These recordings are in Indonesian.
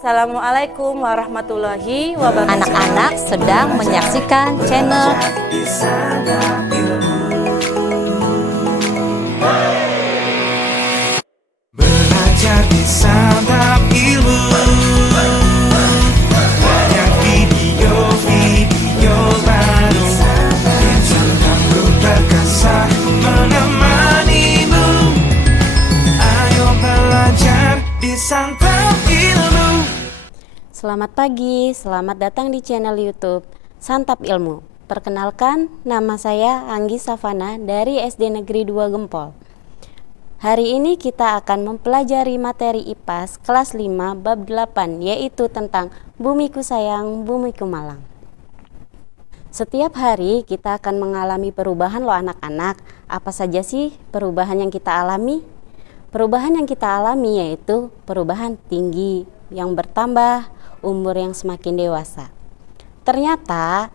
Assalamualaikum warahmatullahi wabarakatuh. Anak-anak sedang menyaksikan channel Belajar di Santap Ilmu. Banyak video-video baru yang santapku terkasih menemanimu. Ayo belajar di Santap Ilmu. Selamat pagi, selamat datang di channel YouTube Santap Ilmu. Perkenalkan, nama saya Anggi Savana dari SD Negeri 2 Gempol. Hari ini kita akan mempelajari materi IPAS kelas 5 bab 8, yaitu tentang Bumiku Sayang, Bumiku Malang. Setiap hari kita akan mengalami perubahan loh anak-anak. Apa saja sih perubahan yang kita alami? Perubahan yang kita alami yaitu perubahan tinggi yang bertambah, umur yang semakin dewasa. Ternyata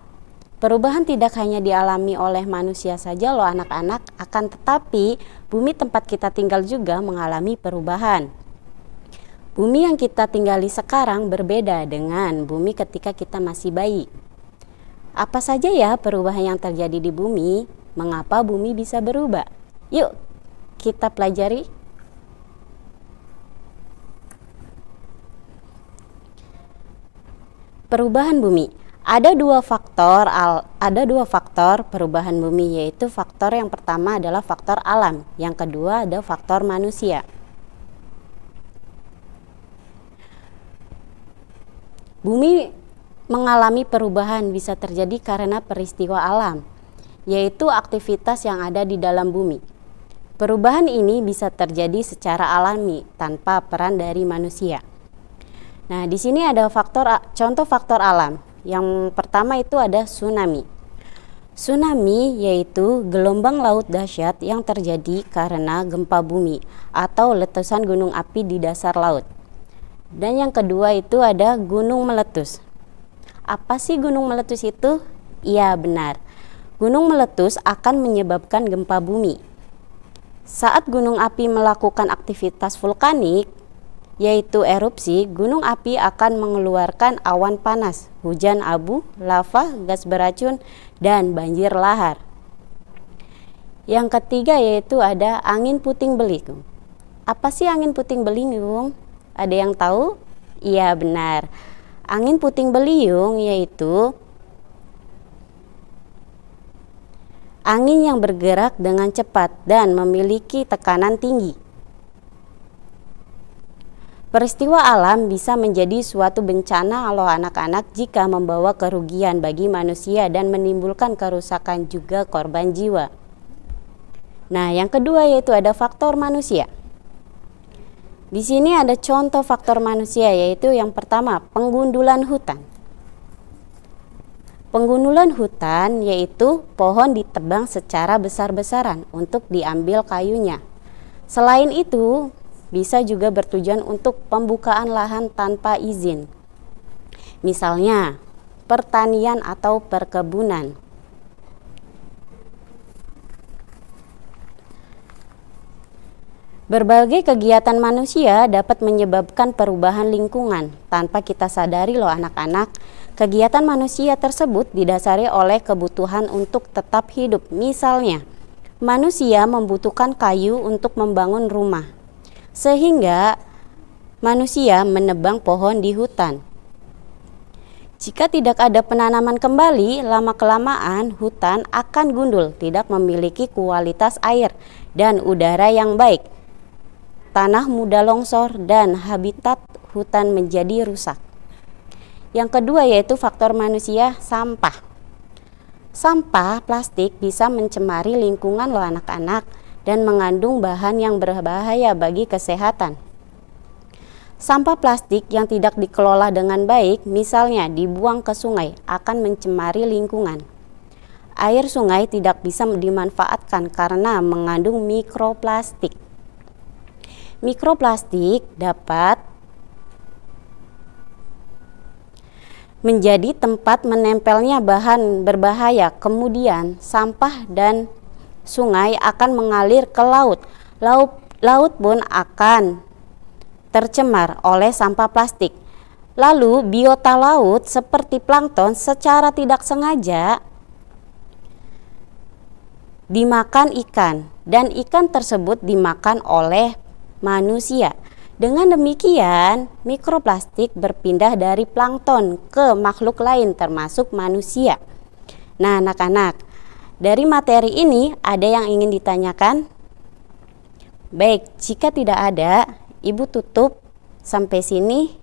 perubahan tidak hanya dialami oleh manusia saja loh anak-anak, akan tetapi bumi tempat kita tinggal juga mengalami perubahan. Bumi yang kita tinggali sekarang berbeda dengan bumi ketika kita masih bayi. Apa saja ya perubahan yang terjadi di bumi? Mengapa bumi bisa berubah? Yuk kita pelajari. Perubahan bumi. Ada dua faktor perubahan bumi, yaitu faktor yang pertama adalah faktor alam, yang kedua ada faktor manusia. Bumi mengalami perubahan bisa terjadi karena peristiwa alam, yaitu aktivitas yang ada di dalam bumi. Perubahan ini bisa terjadi secara alami tanpa peran dari manusia. Nah, di sini ada contoh faktor alam. Yang pertama itu ada tsunami. Tsunami yaitu gelombang laut dahsyat yang terjadi karena gempa bumi atau letusan gunung api di dasar laut. Dan yang kedua itu ada gunung meletus. Apa sih gunung meletus itu? Iya, benar. Gunung meletus akan menyebabkan gempa bumi. Saat gunung api melakukan aktivitas vulkanik, yaitu erupsi, gunung api akan mengeluarkan awan panas, hujan abu, lava, gas beracun, dan banjir lahar. Yang ketiga yaitu ada angin puting beliung. Apa sih angin puting beliung? Ada yang tahu? Iya, benar. Angin puting beliung yaitu angin yang bergerak dengan cepat dan memiliki tekanan tinggi. Peristiwa alam bisa menjadi suatu bencana loh anak-anak jika membawa kerugian bagi manusia dan menimbulkan kerusakan juga korban jiwa. Nah, yang kedua yaitu ada faktor manusia. Di sini ada contoh faktor manusia, yaitu yang pertama penggundulan hutan. Penggundulan hutan yaitu pohon ditebang secara besar-besaran untuk diambil kayunya. Selain itu, bisa juga bertujuan untuk pembukaan lahan tanpa izin. Misalnya, pertanian atau perkebunan. Berbagai kegiatan manusia dapat menyebabkan perubahan lingkungan tanpa kita sadari loh anak-anak. Kegiatan manusia tersebut didasari oleh kebutuhan untuk tetap hidup. Misalnya, manusia membutuhkan kayu untuk membangun rumah, sehingga manusia menebang pohon di hutan. Jika tidak ada penanaman kembali, lama-kelamaan hutan akan gundul, tidak memiliki kualitas air dan udara yang baik. Tanah mudah longsor dan habitat hutan menjadi rusak. Yang kedua yaitu faktor manusia, sampah. Sampah plastik bisa mencemari lingkungan loh anak-anak dan mengandung bahan yang berbahaya bagi kesehatan. Sampah plastik yang tidak dikelola dengan baik, misalnya dibuang ke sungai, akan mencemari lingkungan. Air sungai tidak bisa dimanfaatkan karena mengandung mikroplastik. Mikroplastik dapat menjadi tempat menempelnya bahan berbahaya. Kemudian sampah dan sungai akan mengalir ke laut. Laut pun akan tercemar oleh sampah plastik. Lalu biota laut seperti plankton secara tidak sengaja dimakan ikan dan ikan tersebut dimakan oleh manusia. Dengan demikian, mikroplastik berpindah dari plankton ke makhluk lain termasuk manusia. Nah, anak-anak, dari materi ini ada yang ingin ditanyakan? Baik, jika tidak ada, Ibu tutup sampai sini.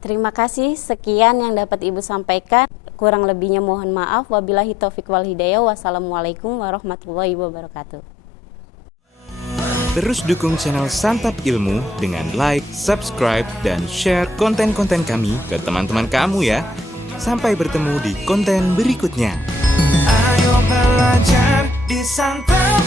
Terima kasih, sekian yang dapat Ibu sampaikan. Kurang lebihnya mohon maaf. Wabillahi taufik wal hidayah. Wassalamualaikum warahmatullahi wabarakatuh. Terus dukung channel Santap Ilmu dengan like, subscribe, dan share konten-konten kami ke teman-teman kamu ya. Sampai bertemu di konten berikutnya. Ayo belajar di Santap